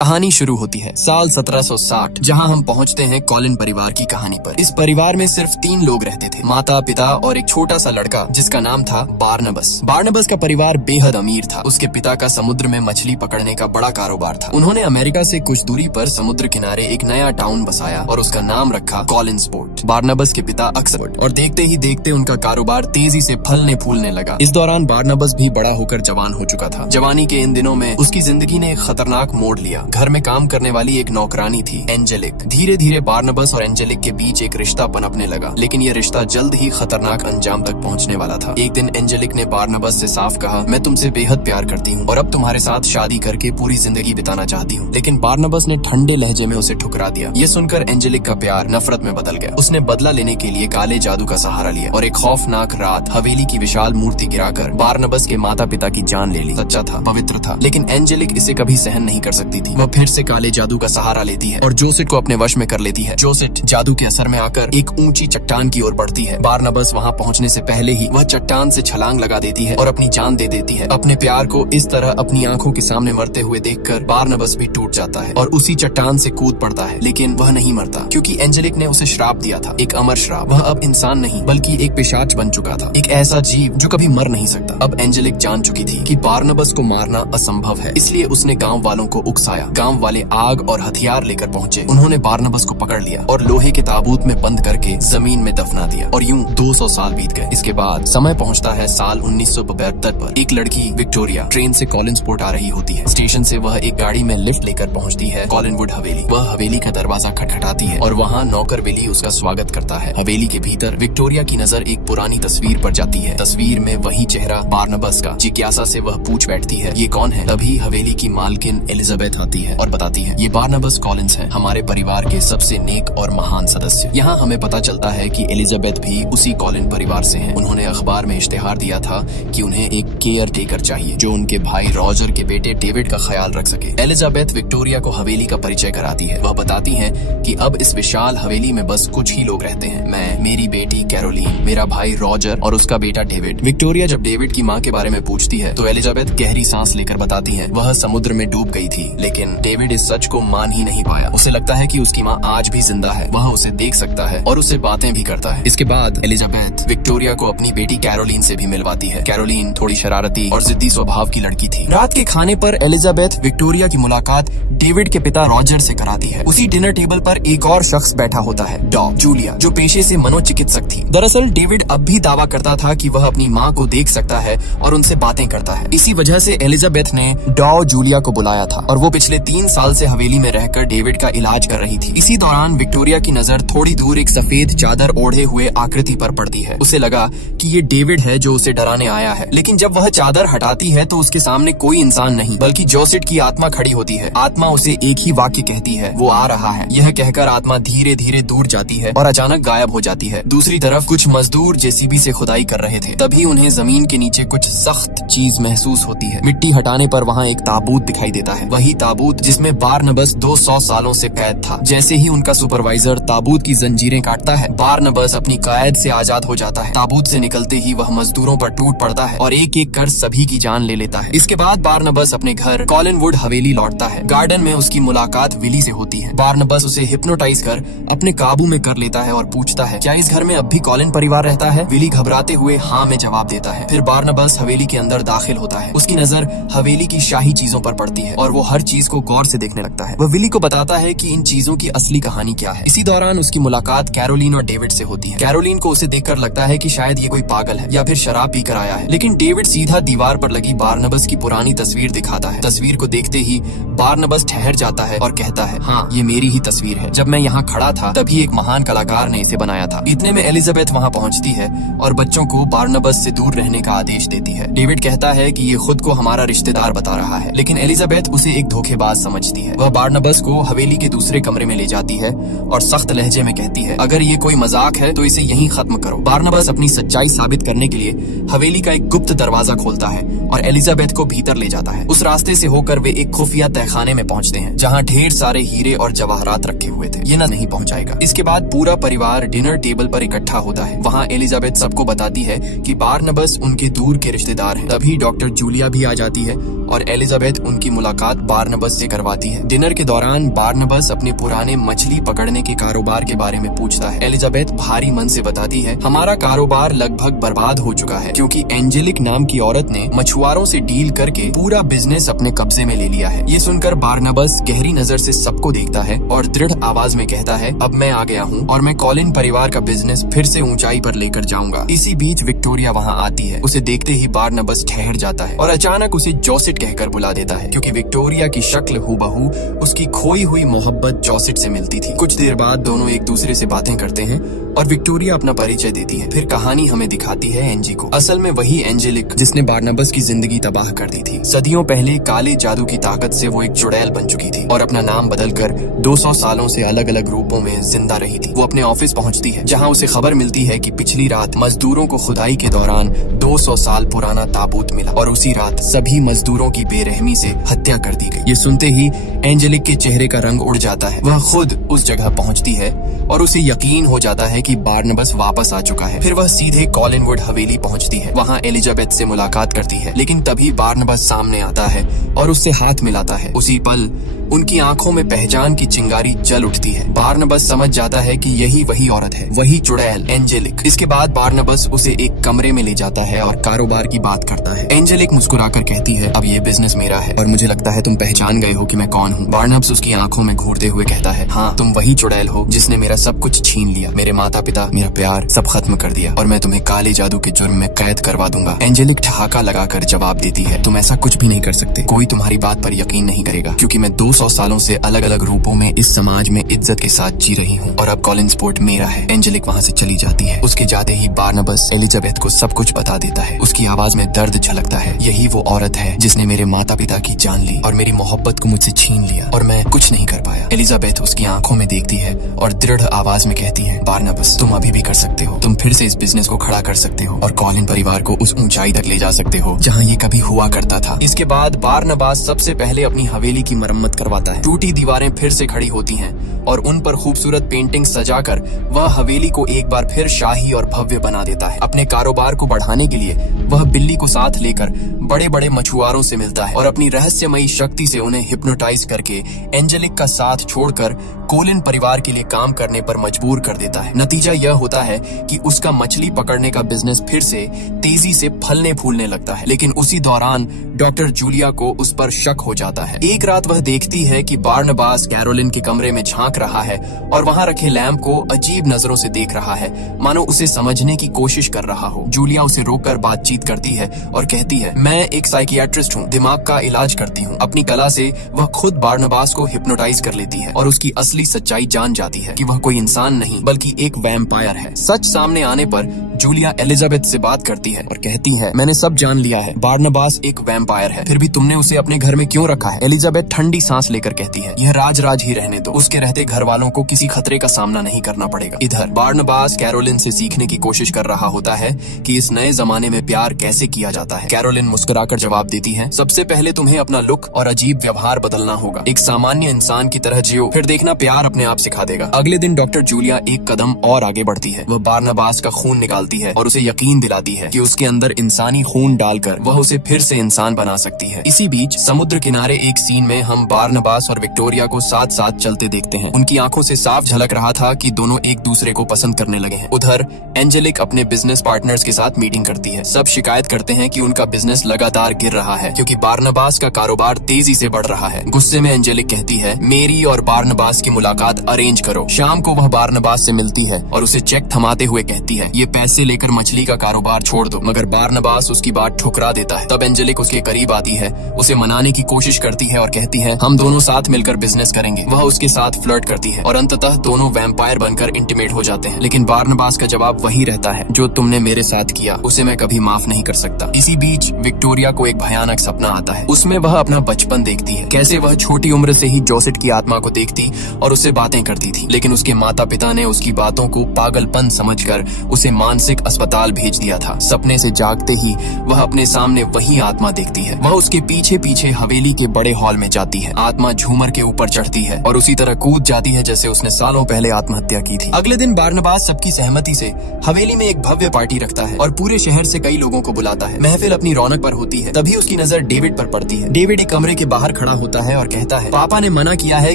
कहानी शुरू होती है साल 1760, जहां हम पहुंचते हैं कॉलिन परिवार की कहानी पर। इस परिवार में सिर्फ 3 लोग रहते थे, माता, पिता और एक छोटा सा लड़का जिसका नाम था बारनबस। बारनबस का परिवार बेहद अमीर था। उसके पिता का समुद्र में मछली पकड़ने का बड़ा कारोबार था। उन्होंने अमेरिका से कुछ दूरी पर समुद्र किनारे एक नया टाउन बसाया और उसका नाम रखा कॉलिन्सपोर्ट। बारनबस के पिता ऑक्सफोर्ड, और देखते ही देखते उनका कारोबार तेजी से फलने फूलने लगा। इस दौरान बारनबस भी बड़ा होकर जवान हो चुका था। जवानी के इन दिनों में उसकी जिंदगी ने एक खतरनाक मोड़ लिया। घर में काम करने वाली एक नौकरानी थी, एंजेलिक। धीरे धीरे बारनबस और एंजेलिक के बीच एक रिश्ता पनपने लगा, लेकिन ये रिश्ता जल्द ही खतरनाक अंजाम तक पहुंचने वाला था। एक दिन एंजेलिक ने बारनबस से साफ कहा, मैं तुमसे बेहद प्यार करती हूँ और अब तुम्हारे साथ शादी करके पूरी जिंदगी बिताना चाहती हूँ। लेकिन बारनबस ने ठंडे लहजे में उसे ठुकरा दिया। ये सुनकर एंजेलिक का प्यार नफरत में बदल गया। उसने बदला लेने के लिए काले जादू का सहारा लिया और एक खौफनाक रात हवेली की विशाल मूर्ति गिराकर बारनबस के माता पिता की जान ले ली। सच्चा था, पवित्र था, लेकिन एंजेलिक इसे कभी सहन नहीं कर सकती थी। वह फिर से काले जादू का सहारा लेती है और जोसेट को अपने वश में कर लेती है। जोसेट जादू के असर में आकर एक ऊंची चट्टान की ओर बढ़ती है। बारनबस वहां पहुंचने से पहले ही वह चट्टान से छलांग लगा देती है और अपनी जान दे देती है। अपने प्यार को इस तरह अपनी आंखों के सामने मरते हुए देखकर बारनबस भी टूट जाता है और उसी चट्टान से कूद पड़ता है। लेकिन वह नहीं मरता, क्योंकि एंजेलिक ने उसे श्राप दिया था, एक अमर श्राप। वह अब इंसान नहीं बल्कि एक पिशाच बन चुका था, एक ऐसा जीव जो कभी मर नहीं सकता। अब एंजेलिक जान चुकी थी कि बारनबस को मारना असंभव है, इसलिए उसने गाँव वालों को उकसाया। गाँव वाले आग और हथियार लेकर पहुंचे। उन्होंने बारनबस को पकड़ लिया और लोहे के ताबूत में बंद करके जमीन में दफना दिया। और यूं 200 साल बीत गए। इसके बाद समय पहुंचता है साल 1972 पर। एक लड़की विक्टोरिया ट्रेन से कॉलिन्सपोर्ट आ रही होती है। स्टेशन से वह एक गाड़ी में लिफ्ट लेकर पहुंचती है कॉलिनवुड हवेली। वह हवेली का दरवाजा खटखटाती है और वहाँ नौकर विली उसका स्वागत करता है। हवेली के भीतर विक्टोरिया की नजर एक पुरानी तस्वीर पर जाती है। तस्वीर में वही चेहरा बारनबस का। जिज्ञासा से वह पूछ बैठती है, ये कौन है? तभी हवेली की मालकिन एलिजाबेथ आती है और बताती है, ये बारनबस कॉलिन्स है, हमारे परिवार के सबसे नेक और महान सदस्य। यहाँ हमें पता चलता है कि एलिजाबेथ भी उसी कॉलिन परिवार से हैं। उन्होंने अखबार में इश्तेहार दिया था कि उन्हें एक केयर टेकर चाहिए जो उनके भाई रॉजर के बेटे डेविड का ख्याल रख सके। एलिजाबेथ विक्टोरिया को हवेली का परिचय कराती है। वह बताती है कि अब इस विशाल हवेली में बस कुछ ही लोग रहते हैं, मैं, मेरी बेटी कैरोलीन, मेरा भाई रॉजर और उसका बेटा डेविड। विक्टोरिया जब डेविड की माँ के बारे में पूछती है तो एलिजाबेथ गहरी सांस लेकर बताती है, वह समुद्र में डूब गई थी, लेकिन डेविड इस सच को मान ही नहीं पाया। उसे लगता है कि उसकी माँ आज भी जिंदा है, वह उसे देख सकता है और उससे बातें भी करता है। इसके बाद एलिजाबेथ विक्टोरिया को अपनी बेटी कैरोलीन से भी मिलवाती है। कैरोलीन थोड़ी शरारती और जिद्दी स्वभाव की लड़की थी। रात के खाने पर एलिजाबेथ विक्टोरिया की मुलाकात डेविड के पिता रॉजर से कराती है। उसी डिनर टेबल पर एक और शख्स बैठा होता है, डॉ जूलिया, जो पेशे से मनोचिकित्सक थी। दरअसल डेविड अब भी दावा करता था कि वह अपनी माँ को देख सकता है और उनसे बातें करता है। इसी वजह से एलिजाबेथ ने डॉ जूलिया को बुलाया था और वो पिछले 3 साल से हवेली में रहकर डेविड का इलाज कर रही थी। इसी दौरान विक्टोरिया की नजर थोड़ी दूर एक सफेद चादर ओढ़े हुए आकृति पर पड़ती है। उसे लगा कि ये डेविड है जो उसे डराने आया है, लेकिन जब वह चादर हटाती है तो उसके सामने कोई इंसान नहीं बल्कि जोसेट की आत्मा खड़ी होती है। आत्मा उसे एक ही वाक्य कहती है, वो आ रहा है। यह कहकर आत्मा धीरे धीरे दूर जाती है और अचानक गायब हो जाती है। दूसरी तरफ कुछ मजदूर जेसीबी से खुदाई कर रहे थे। तभी उन्हें जमीन के नीचे कुछ सख्त चीज महसूस होती है। मिट्टी हटाने पर वहाँ एक ताबूत दिखाई देता है, वही ताबूत जिसमें बारनबस 200 सालों से कैद था। जैसे ही उनका सुपरवाइजर ताबूत की जंजीरें काटता है, बारनबस अपनी कैद से आजाद हो जाता है। ताबूत से निकलते ही वह मजदूरों पर टूट पड़ता है और एक एक कर सभी की जान ले लेता है। इसके बाद बारनबस अपने घर कॉलिनवुड हवेली लौटता है। गार्डन में उसकी मुलाकात विली से होती है। बारनबस उसे हिप्नोटाइज कर अपने काबू में कर लेता है और पूछता है, क्या इस घर में अब भी कॉलिन परिवार रहता है? विली घबराते हुए हाँ में जवाब देता है। फिर बारनबस हवेली के अंदर दाखिल होता है। उसकी नजर हवेली की शाही चीजों पर पड़ती है और वो हर चीज को गौर से देखने लगता है। वह विली को बताता है कि इन चीजों की असली कहानी क्या है। इसी दौरान उसकी मुलाकात कैरोलीन और डेविड से होती है। कैरोलीन को उसे देखकर लगता है कि शायद ये कोई पागल है या फिर शराब पीकर आया है, लेकिन डेविड सीधा दीवार पर लगी बारनबस की पुरानी तस्वीर दिखाता है। तस्वीर को देखते ही बारनबस ठहर जाता है और कहता है, हाँ, ये मेरी ही तस्वीर है। जब मैं यहाँ खड़ा था तभी एक महान कलाकार ने इसे बनाया था। इतने में एलिजाबेथ वहाँ पहुँचती है और बच्चों को बारनबस से दूर रहने का आदेश देती है। डेविड कहता है कि ये खुद को हमारा रिश्तेदार बता रहा है, लेकिन एलिजाबेथ उसे एक धोखेबाज समझती है। वह बारनबस को हवेली के दूसरे कमरे में ले जाती है और सख्त लहजे में कहती है, अगर ये कोई मजाक है तो इसे यहीं खत्म करो। बारनबस अपनी सच्चाई साबित करने के लिए हवेली का एक गुप्त दरवाजा खोलता है और एलिजाबेथ को भीतर ले जाता है। उस रास्ते से होकर वे एक खुफिया तहखाने में पहुंचते हैं जहां ढेर सारे हीरे और जवाहरात रखे हुए थे। ये नहीं पहुंचाएगा। इसके बाद पूरा परिवार डिनर टेबल पर इकट्ठा होता है। वहाँ एलिजाबेथ सबको बताती है कि बारनबस उनके दूर के रिश्तेदार हैं। तभी डॉक्टर जूलिया भी आ जाती है और एलिजाबेथ उनकी मुलाकात बारनबस बारनबस से करवाती है। डिनर के दौरान बारनबस अपने पुराने मछली पकड़ने के कारोबार के बारे में पूछता है। एलिजाबेथ भारी मन से बताती है, हमारा कारोबार लगभग बर्बाद हो चुका है क्योंकि एंजेलिक नाम की औरत ने मछुआरों से डील करके पूरा बिजनेस अपने कब्जे में ले लिया है। ये सुनकर बारनबस गहरी नजर से सबको देखता है और दृढ़ आवाज में कहता है, अब मैं आ गया हूँ और मैं कॉलिन परिवार का बिजनेस फिर से ऊंचाई पर लेकर जाऊंगा। इसी बीच विक्टोरिया वहाँ आती है। उसे देखते ही बारनबस ठहर जाता है और अचानक उसे जोसेट कहकर बुला देता है क्योंकि विक्टोरिया की शक्ल हूबहू उसकी खोई हुई मोहब्बत जोसेट से मिलती थी। कुछ देर बाद दोनों एक दूसरे से बातें करते हैं और विक्टोरिया अपना परिचय देती है। फिर कहानी हमें दिखाती है एंजी को। असल में वही एंजेलिक जिसने बारनबस की जिंदगी तबाह कर दी थी। सदियों पहले काले जादू की ताकत से वो एक चुड़ैल बन चुकी थी और अपना नाम बदलकर 200 सालों से अलग अलग रूपों में जिंदा रही थी। वो अपने ऑफिस पहुंचती है जहां उसे खबर मिलती है कि पिछली रात मजदूरों को खुदाई के दौरान 200 साल पुराना ताबूत मिला और उसी रात सभी मजदूरों की बेरहमी से हत्या कर दी गई। ये सुनते ही एंजेलिक के चेहरे का रंग उड़ जाता है। वह खुद उस जगह पहुंचती है और उसे यकीन हो जाता है कि बारनबस वापस आ चुका है। फिर वह सीधे कॉलिनवुड हवेली पहुंचती है। वहां एलिजाबेथ से मुलाकात करती है, लेकिन तभी बारनबस सामने आता है और उससे हाथ मिलाता है। उसी पल उनकी आंखों में पहचान की चिंगारी जल उठती है। बारनबस समझ जाता है कि यही वही औरत है, वही चुड़ैल एंजेलिक। इसके बाद बारनबस उसे एक कमरे में ले जाता है और कारोबार की बात करता है। एंजेलिक मुस्कुराकर कहती है, अब ये बिजनेस मेरा है और मुझे लगता है तुम पहचान गए हो कि मैं कौन हूँ। बारनबस उसकी आंखों में घूरते हुए कहता है, हाँ, तुम वही चुड़ैल हो जिसने मेरा सब कुछ छीन लिया, मेरे माता पिता, मेरा प्यार सब खत्म कर दिया और मैं तुम्हें काले जादू के जुर्म में कैद करवा दूंगा। एंजेलिक ठहाका लगाकर जवाब देती है, तुम ऐसा कुछ भी नहीं कर सकते। कोई तुम्हारी बात पर यकीन नहीं करेगा क्योंकि मैं 200 सालों से अलग अलग रूपों में इस समाज में इज्जत के साथ जी रही हूँ और अब कॉलिन्सपोर्ट मेरा है। एंजेलिक वहाँ से चली जाती है। उसके जाते ही बारनबस एलिजाबेथ को सब कुछ बता देता है। उसकी आवाज में दर्द झलकता है। यही वो औरत है जिसने मेरे माता पिता की जान ली और मेरी मोहब्बत को मुझसे छीन लिया और मैं कुछ नहीं कर पाया। एलिजाबेथ उसकी आंखों में देखती है और दृढ़ आवाज में कहती है, बारनबस, तुम अभी भी कर सकते हो। तुम फिर से इस बिजनेस को खड़ा कर सकते हो और कॉलिन परिवार को उस ऊंचाई तक ले जा सकते हो जहाँ ये कभी हुआ करता था। इसके बाद बारनबास सबसे पहले अपनी हवेली की मरम्मत करवाता है। टूटी दीवारें फिर से खड़ी होती हैं और उन पर खूबसूरत पेंटिंग सजाकर वह हवेली को एक बार फिर शाही और भव्य बना देता है। अपने कारोबार को बढ़ाने के लिए वह बिल्ली को साथ लेकर बड़े बड़े मछुआरों से मिलता है और अपनी रहस्यमयी शक्ति से उन्हें हिप्नोटाइज करके एंजेलिक का साथ छोड़कर कोलिन परिवार के लिए काम करने पर मजबूर कर देता है। नतीजा यह होता है कि उसका मछली पकड़ने का बिजनेस फिर से तेजी से फलने फूलने लगता है। लेकिन उसी दौरान डॉक्टर जूलिया को उस पर शक हो जाता है। एक रात वह देखती है कि बारनबास कैरोलिन के कमरे में झांक रहा है और वहां रखे लैंप को अजीब नजरों से देख रहा है, मानो उसे समझने की कोशिश कर रहा हो। जूलिया उसे रोककर बातचीत करती है और कहती है, मैं एक साइकियाट्रिस्ट हूँ, दिमाग का इलाज करती हूँ। अपनी कला से वह खुद बारनबास को हिप्नोटाइज कर लेती है और उसकी असली सच्चाई जान जाती है कि वह कोई इंसान नहीं बल्कि एक वैम्पायर है। सच सामने आने पर जूलिया एलिजाबेथ से बात करती है और कहती है, मैंने सब जान लिया है, बारनबास एक वैम्पायर है, फिर भी तुमने उसे अपने घर में क्यों रखा है? एलिजाबेथ ठंडी सांस लेकर कहती है, यह राज ही रहने दो, उसके रहते घर वालों को किसी खतरे का सामना नहीं करना पड़ेगा। इधर बारनबास कैरोलिन से सीखने की कोशिश कर रहा होता है कि इस नए जमाने में प्यार कैसे किया जाता है। कैरोलिन मुस्कुराकर जवाब देती है, सबसे पहले तुम्हें अपना लुक और अजीब व्यवहार बदलना होगा। एक सामान्य इंसान की तरह जियो, फिर देखना प्यार अपने आप सिखा देगा। अगले दिन डॉक्टर जूलिया एक कदम और आगे बढ़ती है। वह बारनबास का खून निकालती है और उसे यकीन दिलाती है कि उसके अंदर इंसानी खून डालकर वह उसे फिर से इंसान बना सकती है। इसी बीच समुद्र किनारे एक सीन में हम बारनबास और विक्टोरिया को साथ साथ चलते देखते हैं। उनकी आंखों से साफ झलक रहा था कि दोनों एक दूसरे को पसंद करने लगे हैं। उधर एंजेलिक अपने बिजनेस पार्टनर्स के साथ मीटिंग करती है। सब शिकायत करते हैं कि उनका बिजनेस लगातार गिर रहा है क्योंकि बारनबास का कारोबार तेजी से बढ़ रहा है। गुस्से में एंजेलिक कहती है, मेरी और बारनबास की मुलाकात अरेंज करो। शाम को वह बारनबास से मिलती है और उसे चेक थमाते हुए कहती है, ये पैसे लेकर मछली का कारोबार छोड़ दो, मगर बारनबास उसकी बात ठुकरा देता है। तब एंजेलिक उसके करीब आती है, उसे मनाने की कोशिश करती है और कहती है, हम दोनों साथ मिलकर बिजनेस करेंगे। वह उसके साथ फ्लर्ट करती है और अंततः दोनों वैम्पायर बनकर इंटीमेट हो जाते हैं। लेकिन बारनबास का जवाब वही रहता है, जो तुमने मेरे साथ किया उसे मैं कभी माफ नहीं कर सकता। इसी बीच विक्टोरिया को एक भयानक सपना आता है। उसमें वह अपना बचपन देखती है, कैसे वह छोटी उम्र से ही जोसेट की आत्मा को देखती और उससे बातें करती थी। लेकिन उसके माता पिता ने उसकी बातों को पागलपन समझकर उसे मानसिक अस्पताल भेज दिया था। सपने से जागते ही वह अपने सामने वही आत्मा देखती है। वह उसके पीछे पीछे हवेली के बड़े हॉल में जाती है। आत्मा झूमर के ऊपर चढ़ती है और उसी तरह कूद जाती है जैसे उसने सालों पहले आत्महत्या की थी। अगले दिन बारनबास सबकी सहमति से हवेली में एक भव्य पार्टी रखता है और पूरे शहर से कई लोगों को बुलाता है। महफिल अपनी रौनक पर होती है तभी उसकी नजर डेविड पर पड़ती है। डेविड एक कमरे के बाहर खड़ा होता है और कहता है, पापा ने मना किया है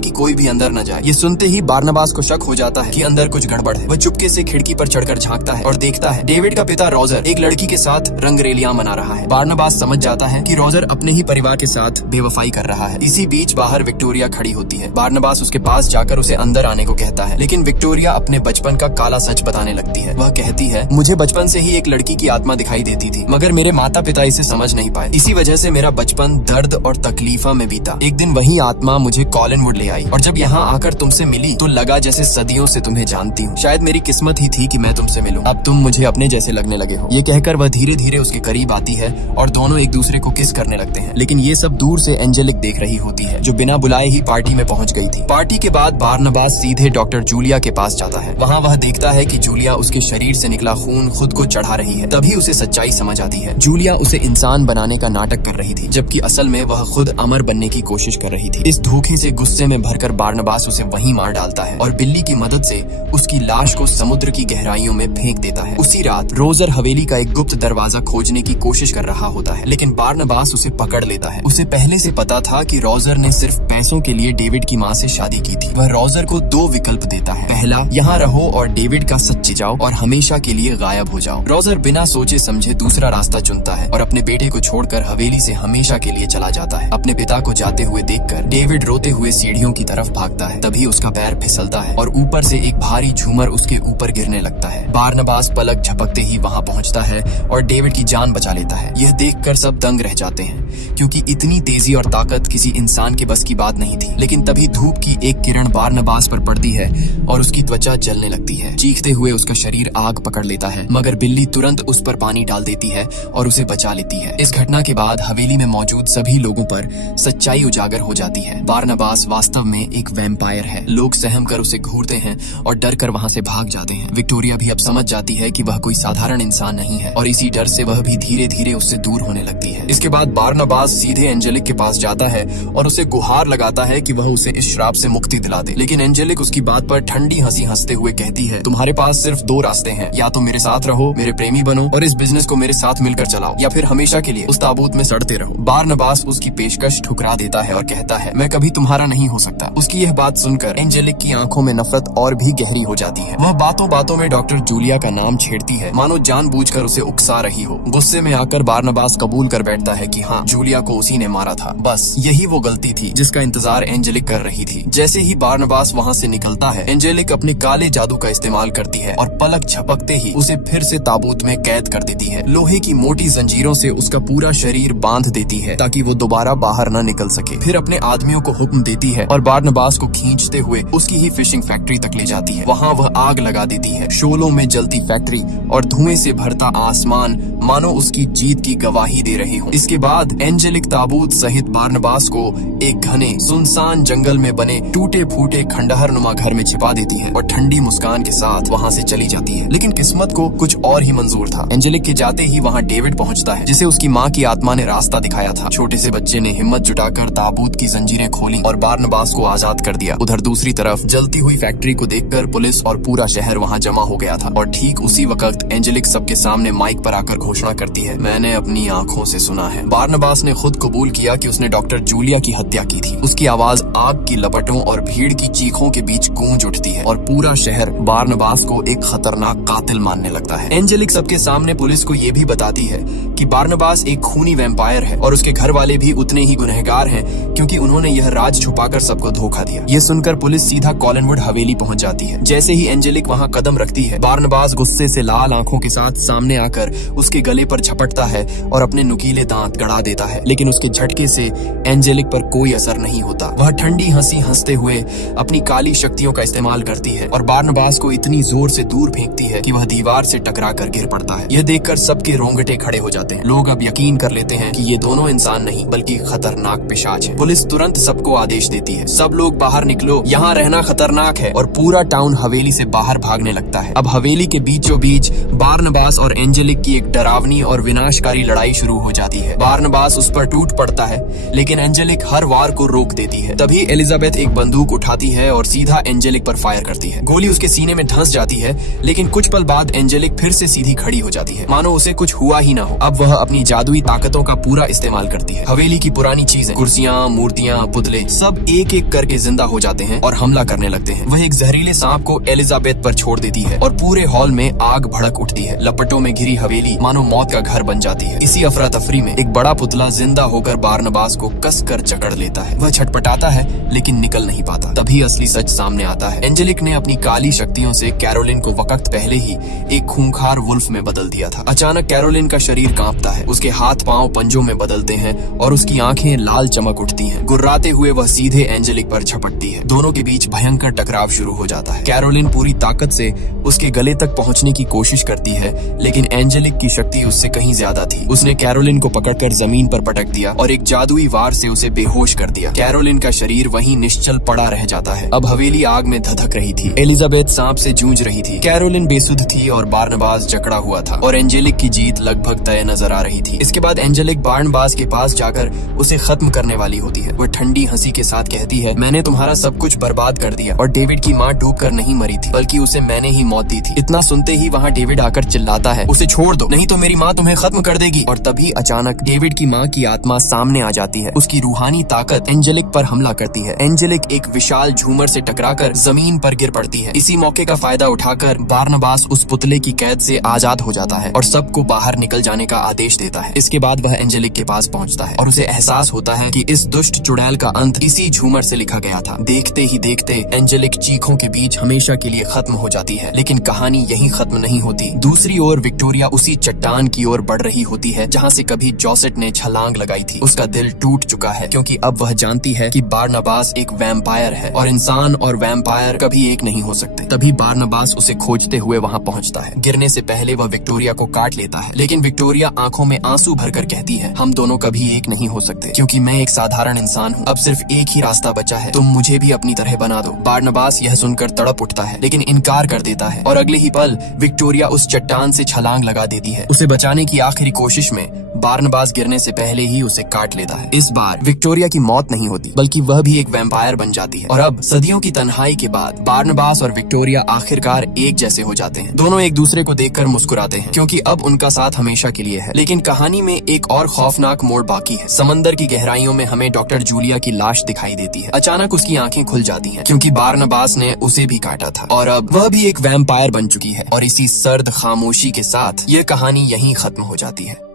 कि कोई भी अंदर न जाए। ये सुनते ही बारनबास को शक हो जाता है कि अंदर कुछ गड़बड़ है। वह चुपके से खिड़की पर चढ़कर झांकता है और देखता है डेविड का पिता रोजर एक लड़की के साथ रंगरेलियां मना रहा है। बारनबास समझ जाता है कि रोजर अपने ही परिवार के साथ बेवफाई कर रहा है। इसी बीच बाहर विक्टोरिया खड़ी होती है। बारनबास उसके पास जाकर उसे अंदर आने को कहता है, लेकिन विक्टोरिया अपने बचपन का काला सच बताने लगती है। वह कहती है, मुझे बचपन से ही एक लड़की की आत्मा दिखाई देती थी, मगर मेरे माता पिता इसे समझ नहीं पाए। इसी वजह से मेरा बचपन दर्द और तकलीफा में बीता। एक दिन वही आत्मा मुझे कॉलिनवुड ले आई और जब यहाँ आकर तुमसे मिली तो लगा जैसे सदियों से तुम्हें जानती हूँ। शायद मेरी किस्मत ही थी कि मैं तुमसे मिलूं। अब तुम मुझे अपने जैसे लगने लगे हो। ये कहकर वह धीरे धीरे उसके करीब आती है और दोनों एक दूसरे को किस करने लगते हैं। लेकिन ये सब दूर से एंजेलिक देख रही होती है, जो बिना बुलाए ही पार्टी में पहुंच गई थी। पार्टी के बाद बारनबास सीधे डॉक्टर जूलिया के पास जाता है। वहाँ वह देखता है कि जूलिया उसके शरीर से निकला खून खुद को चढ़ा रही है। तभी उसे सच्चाई समझ आती है। जूलिया उसे इंसान बनाने का नाटक कर रही थी, जबकि असल में वह खुद अमर बनने की कोशिश कर रही थी। इस धोखे से गुस्से में भरकर बारनबास उसे वहीं मार डालता है और बिल्ली की मदद से उसकी लाश को समुद्र की गहराइयों में फेंक देता है। उसी रात रोजर हवेली का एक गुप्त दरवाजा खोजने की कोशिश कर रहा होता है, लेकिन बारनबास उसे पकड़ लेता है। उसे पहले से पता था कि रोजर ने सिर्फ पैसों के लिए डेविड की माँ से शादी की थी। वह रोजर को दो विकल्प देता है, पहला यहाँ रहो और डेविड का सच्ची जाओ और हमेशा के लिए गायब हो जाओ। रोजर बिना सोचे समझे दूसरा रास्ता चुनता है और अपने बेटे को छोड़कर हवेली से हमेशा के लिए चला जाता है। अपने पिता को जाते हुए देखकर डेविड रोते हुए सीढ़ियों की तरफ भागता है। तभी उसका पैर फिसलता है और ऊपर से एक भारी झूमर उसके ऊपर गिरने लगता है। बारनबास पलक झपकते ही वहाँ पहुँचता है और डेविड की जान बचा लेता है। यह देखकर सब दंग रह जाते हैं, क्योंकि इतनी तेजी और ताकत किसी इंसान के बस की बात नहीं थी। लेकिन तभी धूप की एक किरण बारनबास पर पड़ती है और उसकी त्वचा जलने लगती है। चीखते हुए उसका शरीर आग पकड़ लेता है, मगर बिल्ली तुरंत उस पर पानी डाल देती है और उसे बचा लेती है। इस घटना के बाद हवेली में मौजूद सभी लोगों पर सच्चाई उजागर हो जाती है। बारनबास वास्तव में एक वैम्पायर है। लोग सहम कर उसे घूरते हैं और डर कर वहाँ से भाग जाते हैं। विक्टोरिया भी अब समझ जाती है कि वह कोई साधारण इंसान नहीं है और इसी डर से वह भी धीरे धीरे उससे दूर होने लगती है। इसके बाद बारनबास सीधे एंजेलिक के पास जाता है और उसे गुहार लगाता है कि वह उसे इस श्राप से मुक्ति दिला दे। लेकिन एंजेलिक उसकी बात पर ठंडी हंसी हंसते हुए कहती है, तुम्हारे पास सिर्फ दो रास्ते हैं, या तो मेरे साथ रहो, मेरे प्रेमी बनो और इस बिजनेस को मेरे साथ मिलकर चलाओ, या फिर हमेशा के लिए उस ताबूत में सड़ते रहो। बारनबास उसकी पेशकश ठुकरा देता है और कहता है, मैं कभी तुम्हारा नहीं हो सकता। उसकी यह बात सुनकर एंजेलिक की आंखों में नफरत और भी गहरी हो जाती है। वह बातों बातों में डॉक्टर जूलिया का नाम छेड़ती है, मानो जानबूझकर उसे उकसा रही हो। गुस्से में आकर बारनबास कबूल कर बैठता है कि हाँ, जूलिया को उसी ने मारा था। बस यही वो गलती थी जिसका इंतजार एंजेलिक कर रही थी। जैसे ही बारनबास वहाँ से निकलता है, एंजेलिक अपने काले जादू का इस्तेमाल करती है और पलक झपकते ही उसे फिर से ताबूत में कैद कर देती है। लोहे की मोटी जंजीरों से उसका पूरा शरीर बांध देती है ताकि वो दोबारा बाहर न निकल सके। फिर अपने आदमियों को हुक्म देती है और बारनबास को खींचते हुए उसकी ही फिशिंग फैक्ट्री तक ले जाती है। वहाँ वह आग लगा देती है। शोलों में जलती फैक्ट्री और धुएं से भरता आसमान मानो उसकी जीत की गवाही दे रहे हों। इसके बाद एंजेलिक ताबूत सहित बारनबास को एक घने सुनसान जंगल में बने टूटे फूटे खंडहर नुमा घर में छिपा देती है और ठंडी मुस्कान के साथ वहाँ से चली जाती है। लेकिन किस्मत को कुछ और ही मंजूर था। एंजेलिक के जाते ही वहाँ डेविड पहुँचता है, जिसे उसकी माँ की आत्मा ने रास्ता दिखाया था। छोटे से बच्चे ने हिम्मत जुटाकर ताबूत की जंजीरें खोली और बारनबास को आजाद कर दिया। उधर दूसरी तरफ जलती हुई फैक्ट्री को देखकर पुलिस और पूरा शहर वहाँ जमा हो गया था। और ठीक उसी वक्त एंजेलिक सबके सामने माइक पर आकर घोषणा करती है, मैंने अपनी आंखों से सुना है। बारनबास ने खुद कबूल किया कि उसने डॉक्टर जूलिया की हत्या की थी। उसकी आवाज आग की लपटों और भीड़ की चीखों के बीच गूंज उठती है और पूरा शहर बारनबास को एक खतरनाक कातिल मानने लगता है। एंजेलिक सबके सामने पुलिस को ये भी बताती है कि बारनबास एक खूनी वैम्पायर है और उसके घर वाले भी उतने ही गुनहगार हैं, क्योंकि उन्होंने यह राज छुपाकर सबको धोखा दिया। ये सुनकर पुलिस सीधा कॉलिनवुड हवेली पहुंच जाती है। जैसे ही एंजेलिक वहां कदम रखती है, बारनबास गुस्से से लाल आंखों के साथ सामने आकर उसके गले पर झपटता है और अपने नुकीले दांत गड़ा देता है। लेकिन उसके झटके से एंजेलिक पर कोई असर नहीं होता। वह ठंडी हंसी हंसते हुए अपनी काली शक्तियों का इस्तेमाल करती है और बारनबास को इतनी जोर से दूर फेंकती है कि वह दीवार से टकरा कर गिर पड़ता है। यह देखकर सबके रोंगटे खड़े हो जाते हैं। लोग अब यकीन कर लेते हैं कि ये दोनों इंसान नहीं बल्कि खतरनाक पिशाच हैं। पुलिस तुरंत सबको आदेश देती है, सब लोग बाहर निकलो, यहाँ रहना खतरनाक है। और पूरा टाउन हवेली से बाहर भागने लगता है। अब हवेली के बीचों बीच बारनबास और एंजेलिक की एक डरावनी और विनाशकारी लड़ाई शुरू हो जाती है। बारनबास उस पर टूट पड़ता है, लेकिन एंजेलिक हर वार को रोक देती है। तभी एलिजाबेथ एक बंदूक उठाती है और सीधा एंजेलिक पर फायर करती है। गोली उसके सीने में धंस जाती है, लेकिन कुछ पल बाद एंजेलिक फिर से सीधी खड़ी हो जाती है, मानो उसे कुछ हुआ ही ना हो। अब वह अपनी अपनी जादुई ताकतों का पूरा इस्तेमाल करती है। हवेली की पुरानी चीजें, कुर्सियां, मूर्तियां, पुतले सब एक एक करके जिंदा हो जाते हैं और हमला करने लगते हैं। वह एक जहरीले सांप को एलिजाबेथ पर छोड़ देती है और पूरे हॉल में आग भड़क उठती है। लपटों में घिरी हवेली मानो मौत का घर बन जाती है। इसी अफरा तफरी में एक बड़ा पुतला जिंदा होकर बारनबास को कसकर जकड़ लेता है। वह छटपटाता है लेकिन निकल नहीं पाता। तभी असली सच सामने आता है। एंजेलिक ने अपनी काली शक्तियों से कैरोलिन को वक्त पहले ही एक खूंखार वुल्फ में बदल दिया था। अचानक कैरोलिन का शरीर कांपता है, उसके हाथ पांव पंजों में बदलते हैं और उसकी आंखें लाल चमक उठती हैं। गुर्राते हुए वह सीधे एंजेलिक पर झपटती है। दोनों के बीच भयंकर टकराव शुरू हो जाता है। कैरोलिन पूरी ताकत से उसके गले तक पहुंचने की कोशिश करती है, लेकिन एंजेलिक की शक्ति उससे कहीं ज्यादा थी। उसने कैरोलिन को पकड़कर जमीन पर पटक दिया और एक जादुई वार से उसे बेहोश कर दिया। कैरोलिन का शरीर वहीं निश्चल पड़ा रह जाता है। अब हवेली आग में धधक रही थी। एलिजाबेथ सांप से जूझ रही थी। कैरोलिन बेसुध थी और बारनबास जकड़ा हुआ था और एंजेलिक की जीत लगभग तय नजर आ रही थी। इसके बाद एंजेलिक बारनबास के पास जाकर उसे खत्म करने वाली होती है। वह ठंडी हंसी के साथ कहती है, मैंने तुम्हारा सब कुछ बर्बाद कर दिया और डेविड की माँ डूबकर नहीं मरी थी, बल्कि उसे मैंने ही मौत दी थी। इतना सुनते ही वहाँ डेविड आकर चिल्लाता है, उसे छोड़ दो, नहीं तो मेरी माँ तुम्हें खत्म कर देगी। और तभी अचानक डेविड की माँ की आत्मा सामने आ जाती है। उसकी रूहानी ताकत एंजेलिक पर हमला करती है। एंजेलिक एक विशाल झूमर से टकराकर जमीन पर गिर पड़ती है। इसी मौके का फायदा उठाकर बारनबास उस पुतले की कैद से आजाद हो जाता है और सबको बाहर निकल जाने का आदेश देता है। इसके बाद वह एंजेलिक के पास पहुंचता है और उसे एहसास होता है कि इस दुष्ट चुड़ैल का अंत इसी झूमर से लिखा गया था। देखते ही देखते एंजेलिक चीखों के बीच हमेशा के लिए खत्म हो जाती है। लेकिन कहानी यहीं खत्म नहीं होती। दूसरी ओर विक्टोरिया उसी चट्टान की ओर बढ़ रही होती है जहाँ से कभी जोसेट ने छलांग लगाई थी। उसका दिल टूट चुका है क्योंकि अब वह जानती है कि बारनबास एक वैम्पायर है और इंसान और वैम्पायर कभी एक नहीं हो सकते। तभी बारनबास उसे खोजते हुए वहाँ पहुँचता है। गिरने से पहले वह विक्टोरिया को काट लेता है, लेकिन विक्टोरिया आंखों में आंसू भरकर कहती है, हम दोनों कभी एक नहीं हो सकते क्योंकि मैं एक साधारण इंसान हूँ। अब सिर्फ एक ही रास्ता बचा है, तुम मुझे भी अपनी तरह बना दो। बारनबास यह सुनकर तड़प उठता है लेकिन इनकार कर देता है और अगले ही पल विक्टोरिया उस चट्टान से छलांग लगा देती है। उसे बचाने की आखिरी कोशिश में बारनबास गिरने से पहले ही उसे काट लेता है। इस बार विक्टोरिया की मौत नहीं होती बल्कि वह भी एक वैम्पायर बन जाती है और अब सदियों की तन्हाई के बाद बारनबास और विक्टोरिया आखिरकार एक जैसे हो जाते हैं। दोनों एक दूसरे को देखकर मुस्कुराते हैं क्योंकि अब उनका साथ हमेशा के लिए है। लेकिन कहानी में एक और खौफनाक मोड़ बाकी है। समंदर की गहराइयों में हमें डॉक्टर जूलिया की लाश दिखाई देती है। अचानक उसकी आंखें खुल जाती हैं क्योंकि बारनबास ने उसे भी काटा था और अब वह भी एक वैम्पायर बन चुकी है। और इसी सर्द खामोशी के साथ यह कहानी यहीं खत्म हो जाती है।